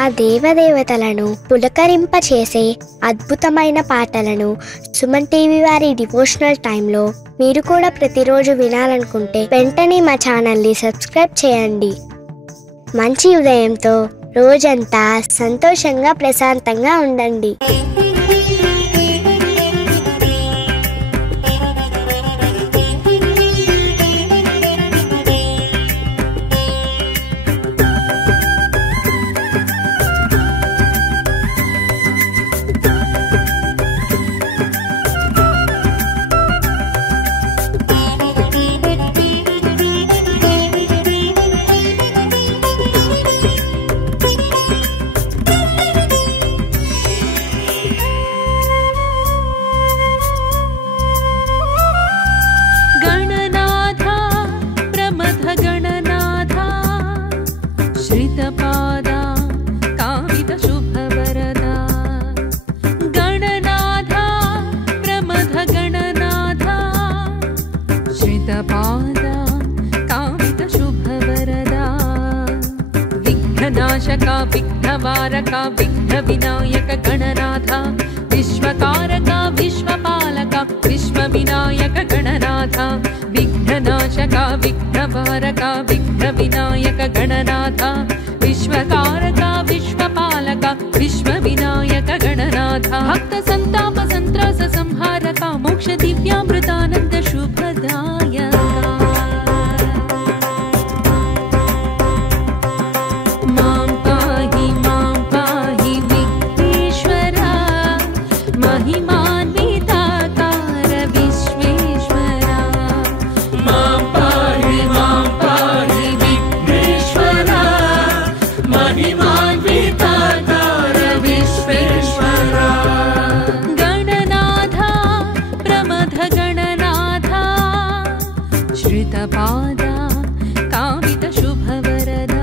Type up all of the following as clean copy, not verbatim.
ఆ దేవదేవతలను పులకరింపచేసే అద్భుతమైన పాటలను సుమన్ టీవీ వారి డివోషనల్ టైంలో మీరు కూడా ప్రతిరోజు వినాలనుకుంటే వెంటనే మా ఛానల్ని సబ్స్క్రైబ్ చేయండి. మంచి ఉదయంతో రోజంతా సంతోషంగా ప్రశాంతంగా ఉండండి. श्रितपादा कामित शुभवरदा गणनाथा प्रमथ गणनाथा श्रितपादा कामित शुभवरदा विघ्ननाशका विघ्नवारका विघ्नविनायक गणनाथा विश्वकारका विश्वपालका विश्वविनायक गणनाथा विघ्ननाशका विघ्नवारका विघ्नविनायक गणनाथा विश्वकारका विश्वपालका विश्वविनायक गणनाथा भक्त संताप संत्रास संहारका मोक्ष दिव्यामृतानंद शुभदायका मां पाहि विघ्नेश्वरा महिमान्विताकार विश्वेश्वरा मां पाहि विघ्नेश्वरा महिमान्विताकार विश्वेश्वरा गणनाथा प्रमथ गणनाथा श्रितपादा कामित शुभवरदा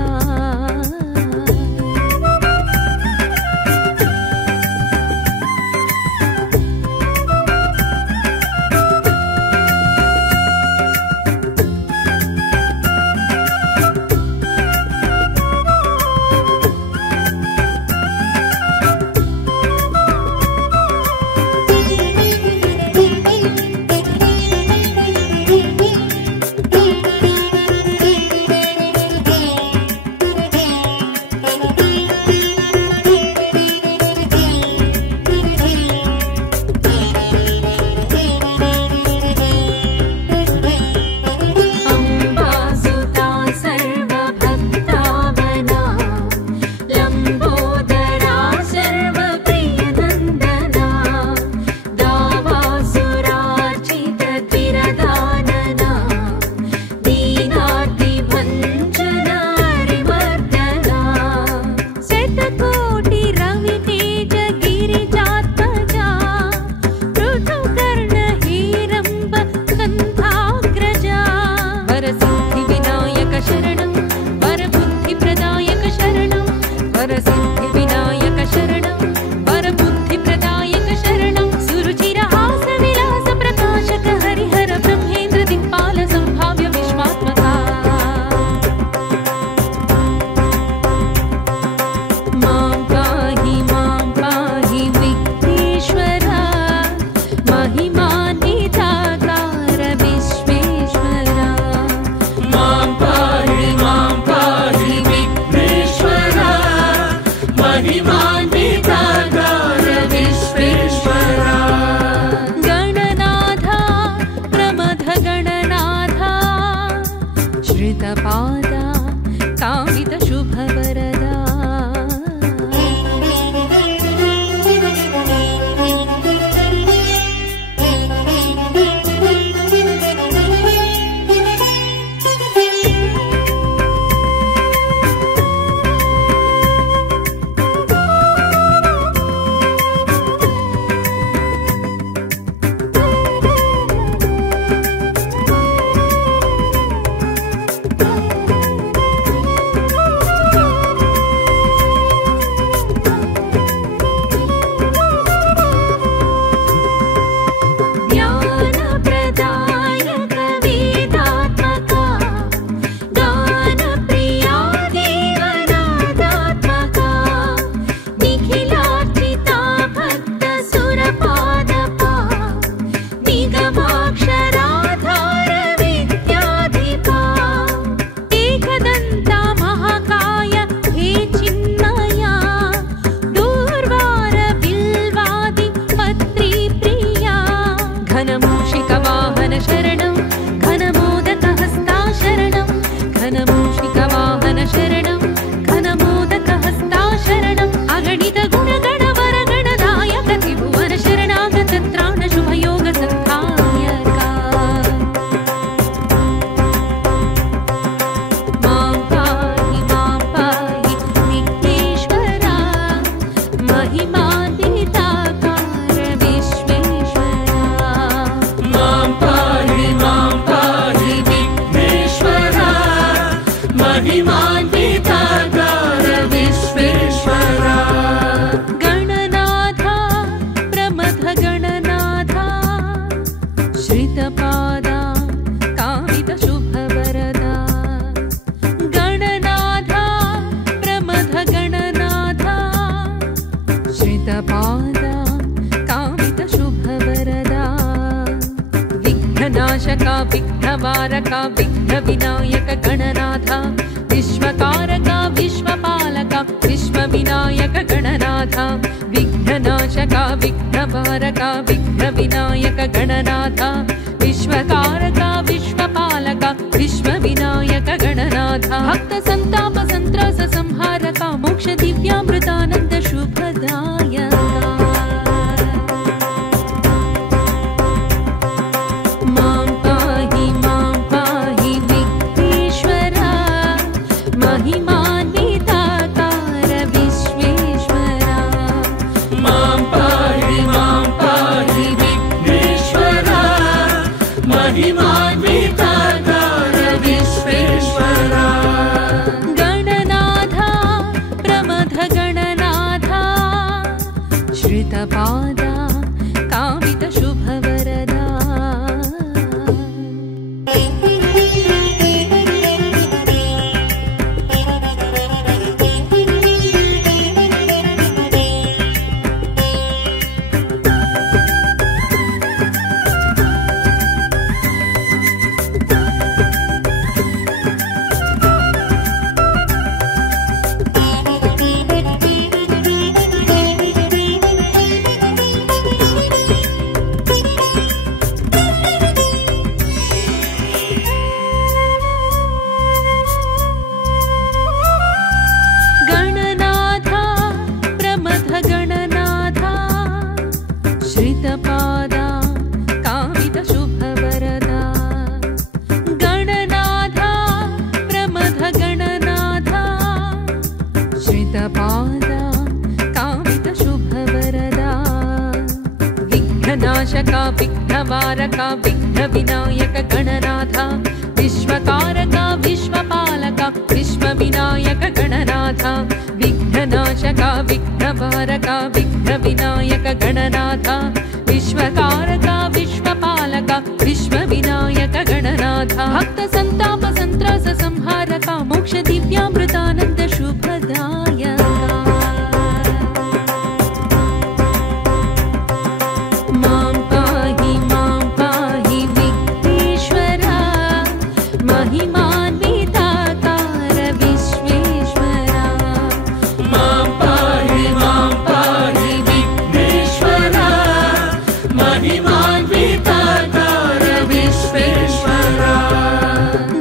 శ్రీతపాదక విఘ్న వినాయక గణనాథ విశ్వకారక విశ్వపాలక విశ్వ వినాయక గణనాథ విఘ్ననాశక విఘ్నవారక విఘ్న వినాయక గణనాథ విశ్వకారక విశ్వపాలక విశ్వ వినాయక గణనాథ భక్త సంతాప సంత్రాస సంహారక మోక్ష దివ్యామృతానంద శుభదాయక మాం పాహి విఘ్నేశ్వర మహిమాన్వితాకార విశ్వేశ్వర మాం పాహి విఘ్నేశ్వర మహిమాన్వితాకార విశ్వేశ్వర గణనాథ ప్రమథ గణనాథ శ్రితపాద కామిత శుభవరద గణనాథ ప్రమథ గణనాథ శ్రితపాద కామిత శుభవరద గణనాథ ప్రమథ గణనాథ శ్రితపాద కామిత శుభవరద విఘ్ననాశక విఘ్నవారక విఘ్న వినాయక గణనాథ విశ్వకారక విశ్వపాలక విశ్వ వినాయక గణనాథ విఘ్ననాశక విఘ్నవారక విఘ్న వినాయక గణనాథ విశ్వకారక విశ్వపాలక విశ్వ వినాయక గణనాథ భక్త సంతాప సంత్రాస సంహారక మోక్ష దివ్యామృతానంద శుభదాయక మాం పాహి విఘ్నేశ్వర మహిమాన్వితాకార విశ్వేశ్వర మాం పాహి విఘ్నేశ్వర మహిమాన్వితాకార విశ్వేశ్వర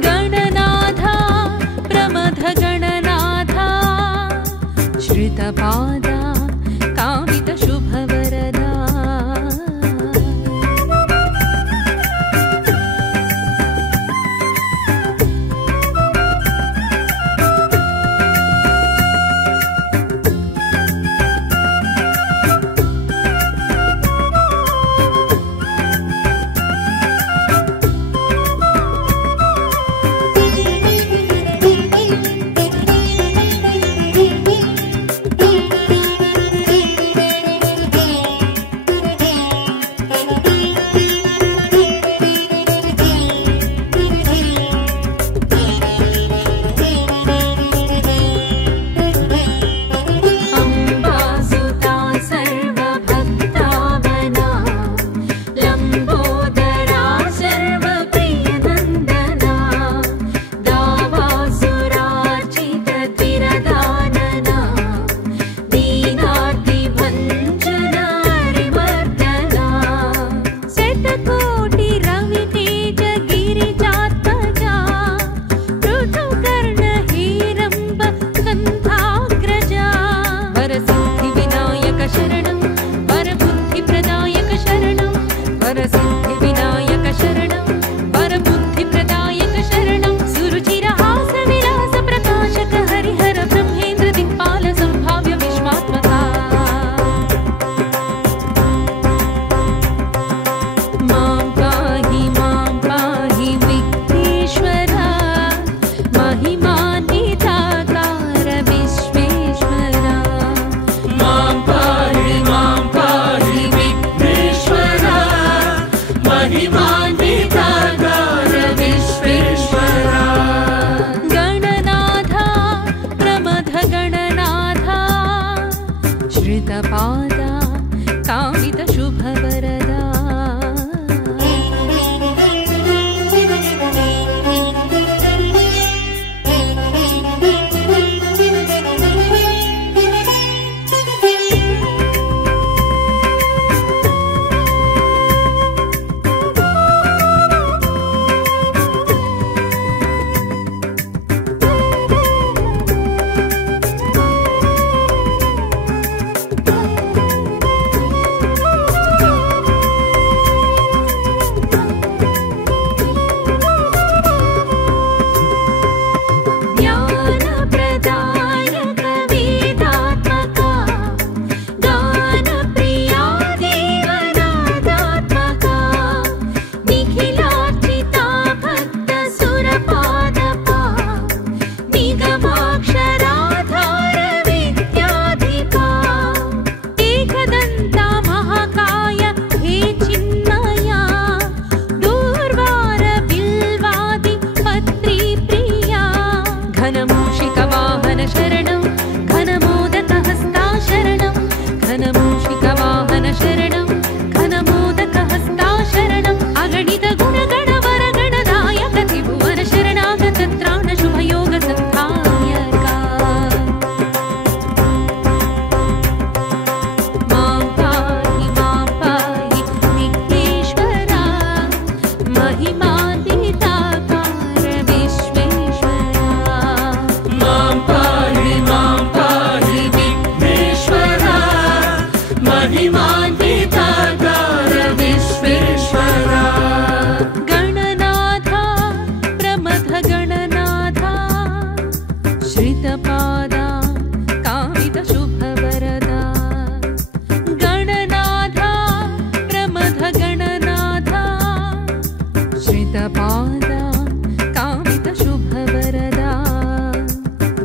గణనాథ ప్రమథ గణనాథ శ్రితపాద కామిత శుభవరద श्रितपादा कामितशुभवरदा गणनाथा प्रमथगणनाथा श्रितपादा कामितशुभवरदा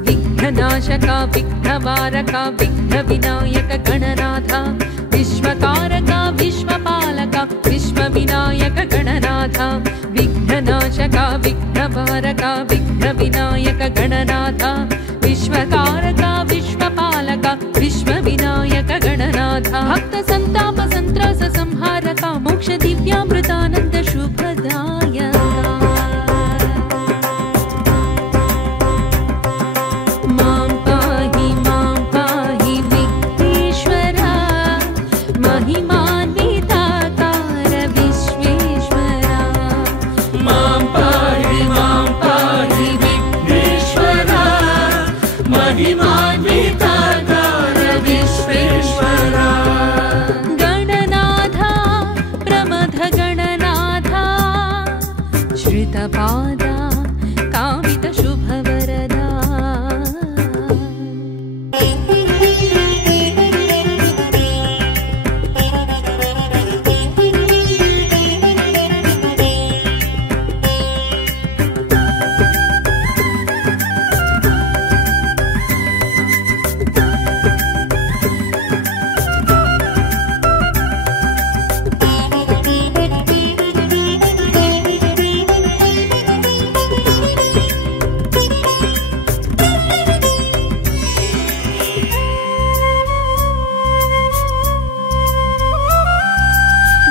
विघ्ननाशका विघ्नवारका विघ्नविनायक गणनाथा विश्वकारका विश्वपालका विश्वविनायक गणनाथा विघ्ननाशका विघ्नवारका विघ्नविनायक गणनाथा विश्वकारका विश्वपालका विश्वविनायक गणनाथा भक्त संताप संत्रास संहारका मोक्ष दिव्यामृतानंद शुभदायका मां पाहि विघ्नेश्वरा महिमान्विताकार विश्वेश्वरा मां पाहि विघ्नेश्वरा महिमान्विताकार विश्वेश्वरा गणनाथा प्रमथगणनाथा श्रितपादा कामितशुभवरदा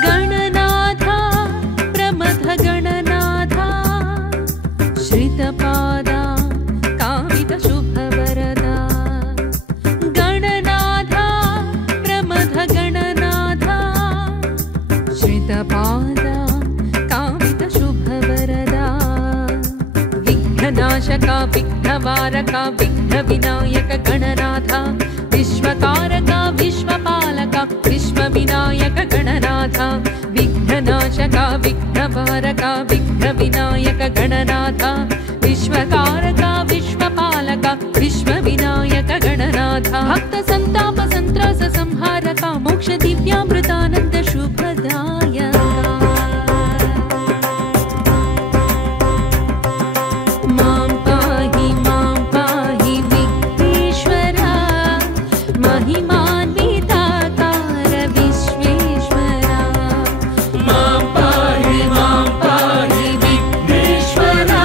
गणनाथा प्रमथगणनाथा श्रितपादा कामितशुभवरदा गणनाथा प्रमथगणनाथा श्रितपादा कामितशुभवरदा विघ्ननाशका विघ्नवारका विघ्नविनायक गणनाथा विश्वकारका विश्वपालका विश्वविनायक गणनाथा विघ्ननाशका विघ्नवारका विघ्नविनायक गणनाथा विश्वकारका विश्वपालका विश्वविनायक गणनाथा भक्त संताप संत्रास संहारका मोक्ष दिव्यामृतानंद शुभदायका मां पाहि विघ्नेश्वरा महिमान्विताकार विश्वेश्वरा मां पाहि विघ्नेश्वरा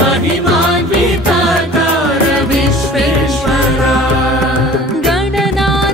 महिमान्विताकार विश्वेश्वरा गणनाथा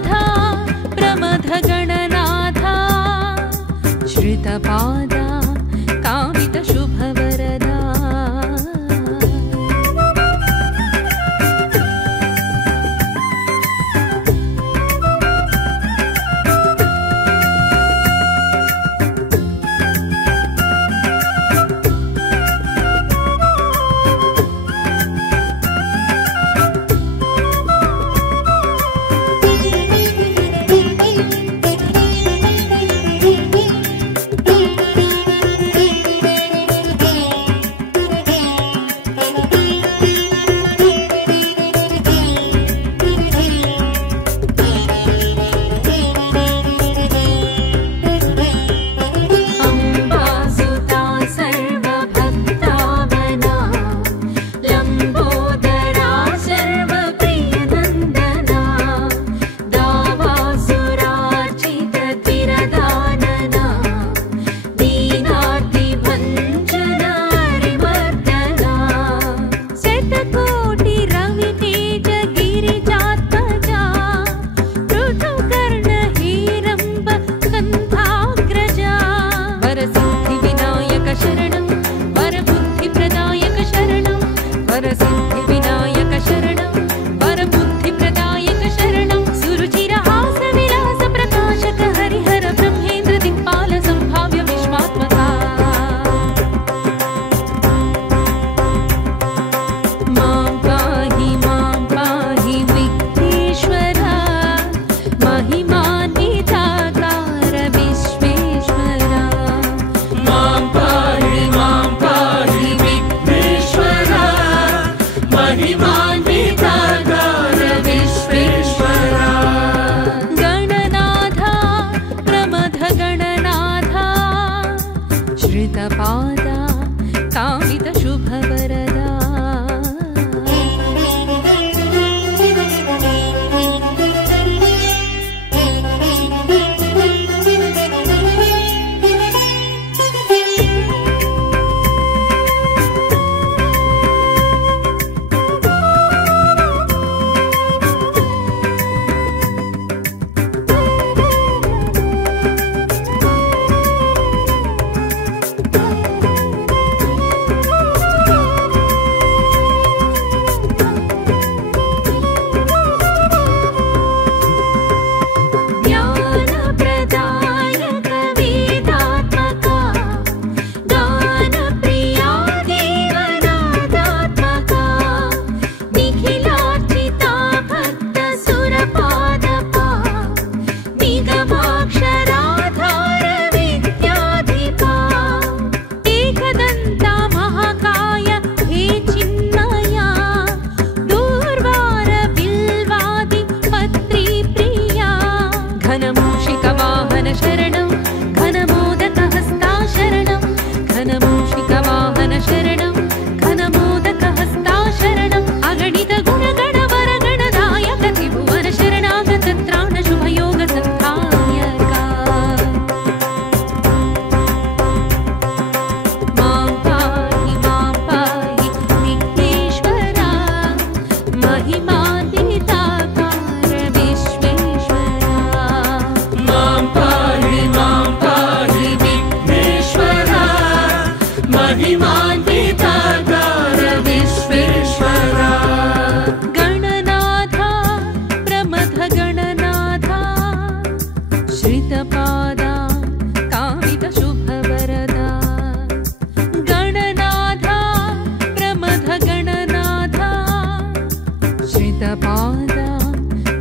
श्रितपादा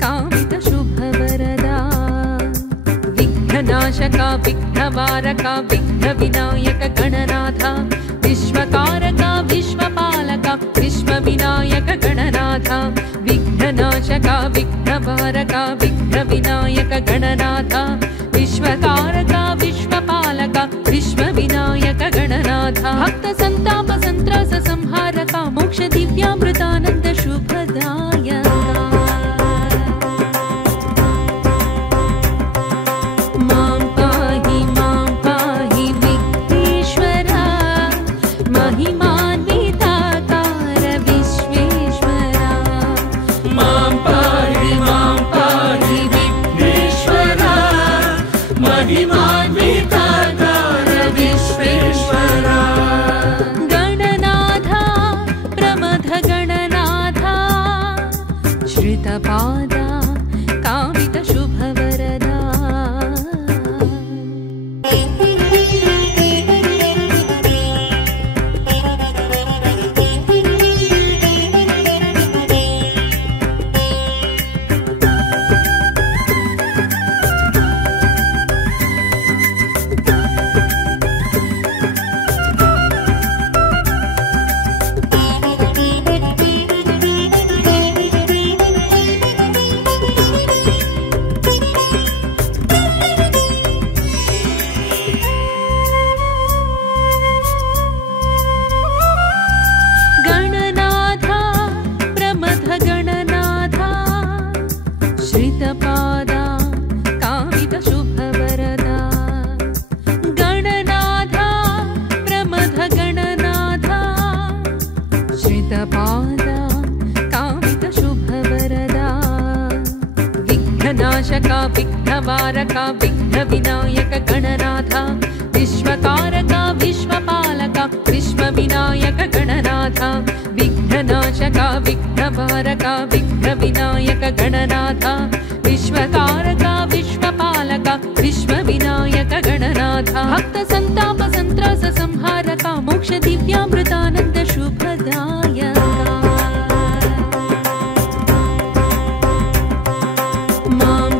कामितशुभवरदा विघ्ननाशका विघ्नवारका विघ्नविनायक गणनाथा विश्वकारका विश्वपालका विश्वविनायक गणनाथा विघ्ननाशका विघ्नवारका विघ्नविनायक गणनाथा विश्वकारका विश्वपालका विश्वविनायक गणनाथा भक्त संताप संत्रास संहारका मोक्ष दिव्यामृतानंद शुभदायका मां पाहि विघ्नेश्वरा महिमान्विताकार विश्वेश्वरा मां पाहि विघ्नेश्वरा महिमान्विताकार विश्वेश्वरा गणनाथा प्रमथ गणनाथा श्रितपादा कामितशुभवरदा गणनाथा प्रमथ गणनाथा श्रितपादा कामितशुभवरदा गणनाथा प्रमथ गणनाथा श्रितपादा कामितशुभवरदा विघ्ननाशका विघ्नवारका विघ्नविनायक गणनाथा विश्वकारका विश्वपालका विश्वविनायक गणनाथा विघ्ननाशका विघ्नवारका विघ्नविनायक गणनाथा विश्वकारका विश्वपालका विश्वविनायक गणनाथा भक्त संताप संत्रास संहारका मोक्ष दिव्यामृतानंद शुभदायका मां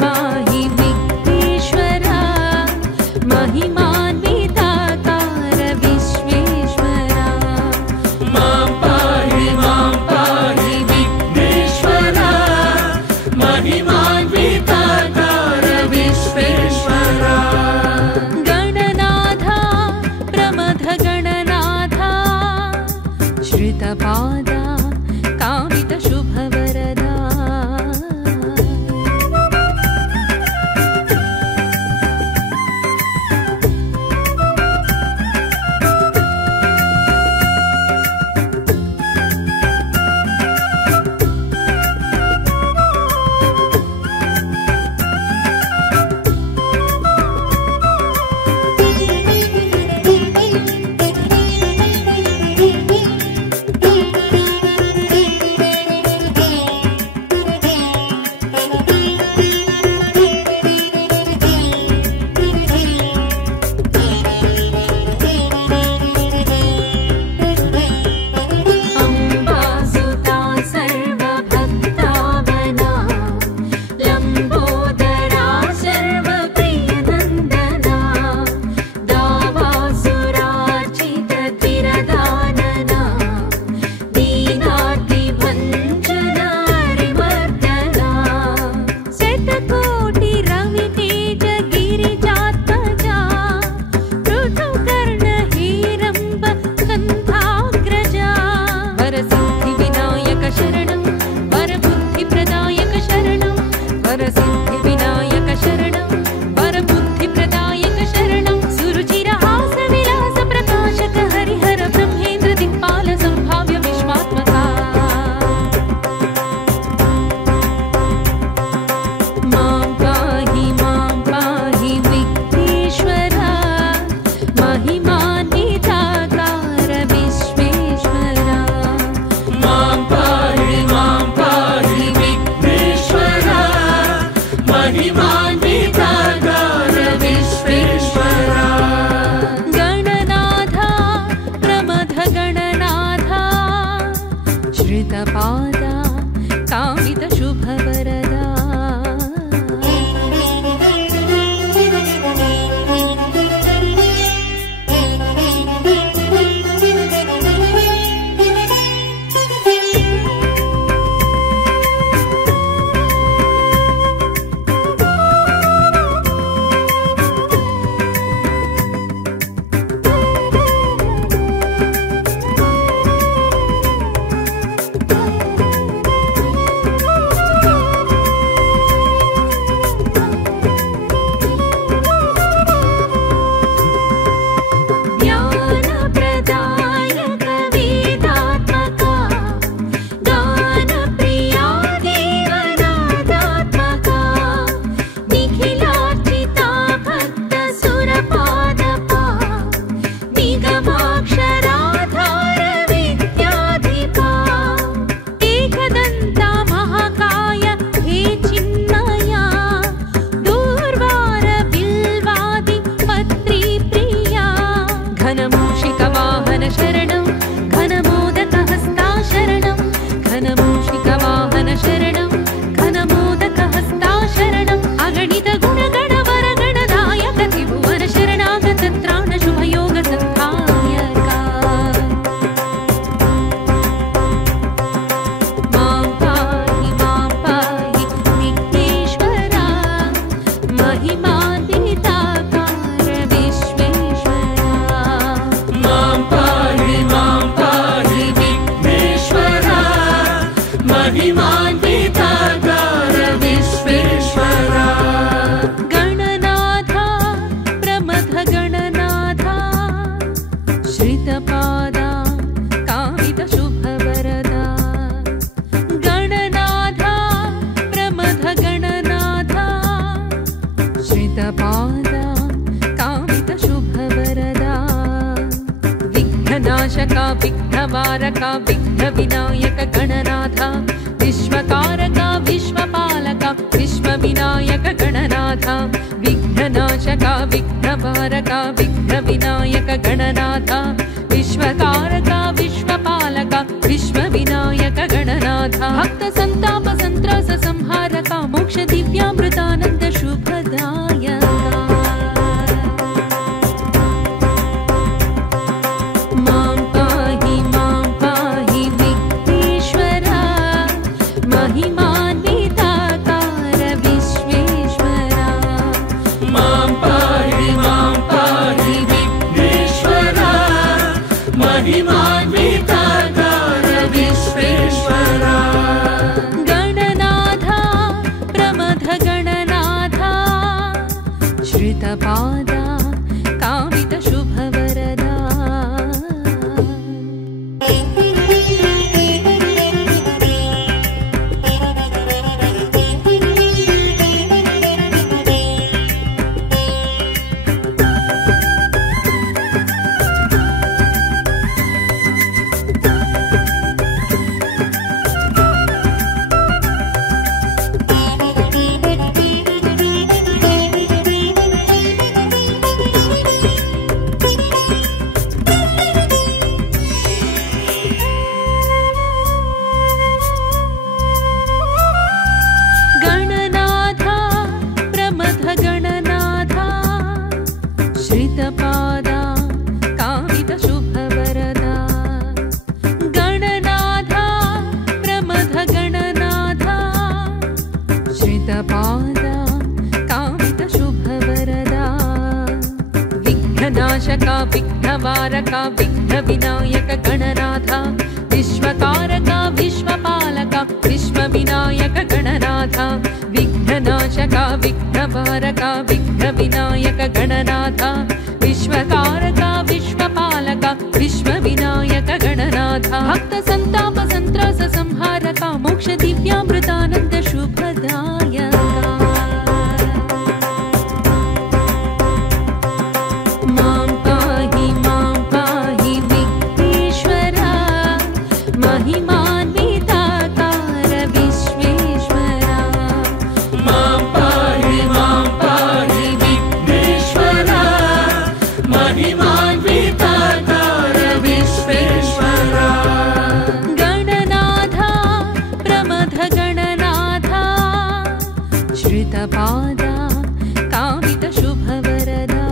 पाहि विघ्नेश्वरा महिमान्विताकार विश्वेश्वरा मां पाहि विघ्नेश्वरा महिमान्विताकार विश्वेश्वरा गणनाथा प्रमथ गणनाथा श्रितपादा कामितशुभवरदा विघ्ननाशका विघ्नवारका विघ्नविनायक गणनाथा विश्वकारका विश्वपालका विश्वविनायक गणनाथा विघ्ननाशका विघ्नवारका विघ्नविनायक गणनाथा विश्वकारका विश्वपालका विश्वविनायक गणनाथा भक्त संताप संत्रास संहारका मोक्ष दिव्यामृतानंद शुभदायका श्रितपादा कामितशुभवरदा श्रितपादा कामितशुभवरदा गणनाथा प्रमथ गणनाथा श्रितपादा कामितशुभवरदा विघ्ननाशका विघ्नवारका विघ्नविनायक गणनाथा विश्वकारका विश्वपालका विश्वविनायक गणनाथा विघ्ननाशका विघ्नवारका विघ्नविनायक गणनाथा विश्वकारका विश्वपालका विश्वविनायक गणनाथा भक्त संताप संत्रास संहारका मोक्ष दिव्यामृतानंद शुभदायका मां पाहि विघ्नेश्वरा महिमान्विताकार विश्वेश्वरा मां पाहि विघ्नेश्वरा महिमान्विताकार विश्वेश्वरा गणनाथा श्रितपादा कामितशुभवरदा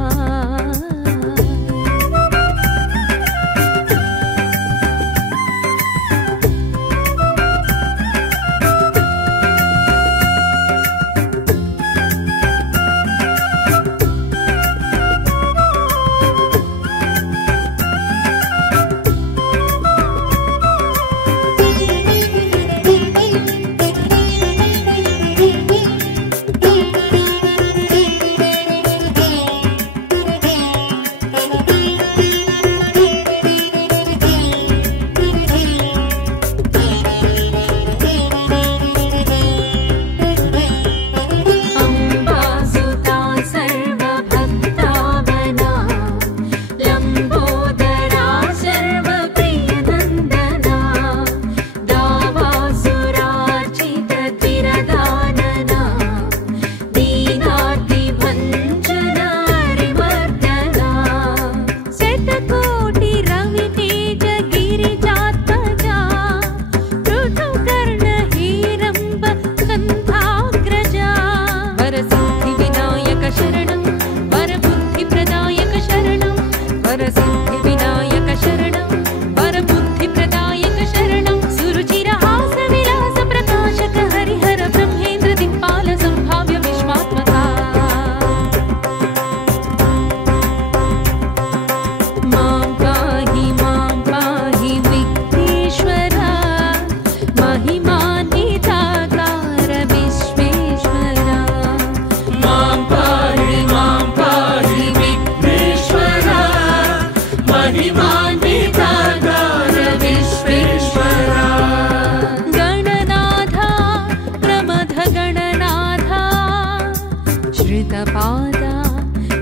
श्रितपादा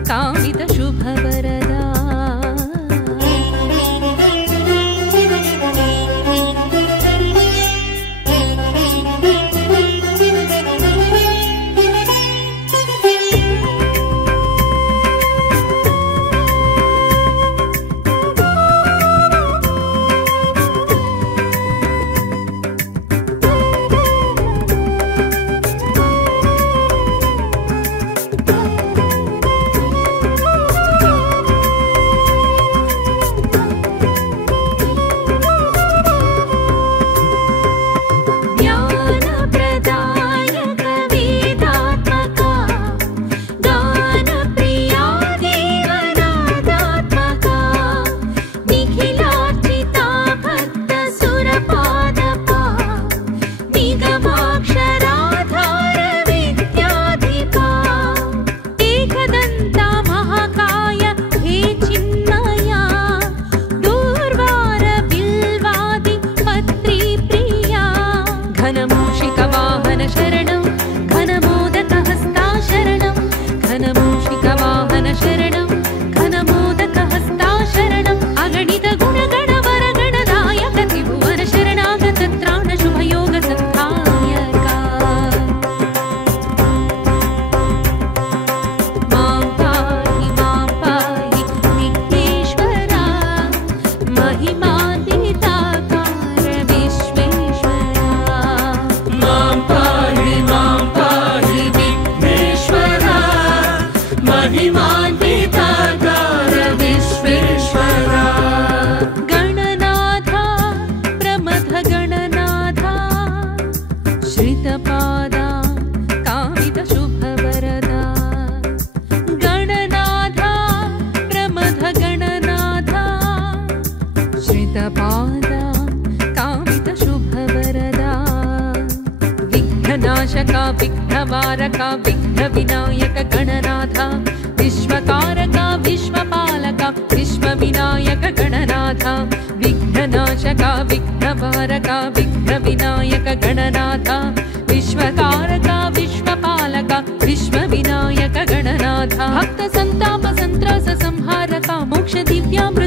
कामितशुभवरदा श्रितपादा कामितशुभवरदा गणनाथा प्रमथगणनाथा श्रितपादा कामितशुभवरदा विघ्ननाशका विघ्नवारका विघ्नविनायक गणनाथा विश्वकारका विश्वपालका विश्वविनायक गणनाथा विघ्ननाशका विघ्नवारका विघ्नविनायक गणनाथा विश्वकारका विश्वपालका विश्वविनायक गणनाथा भक्त संताप संत्रास संहारका मोक्ष दिव्यामृत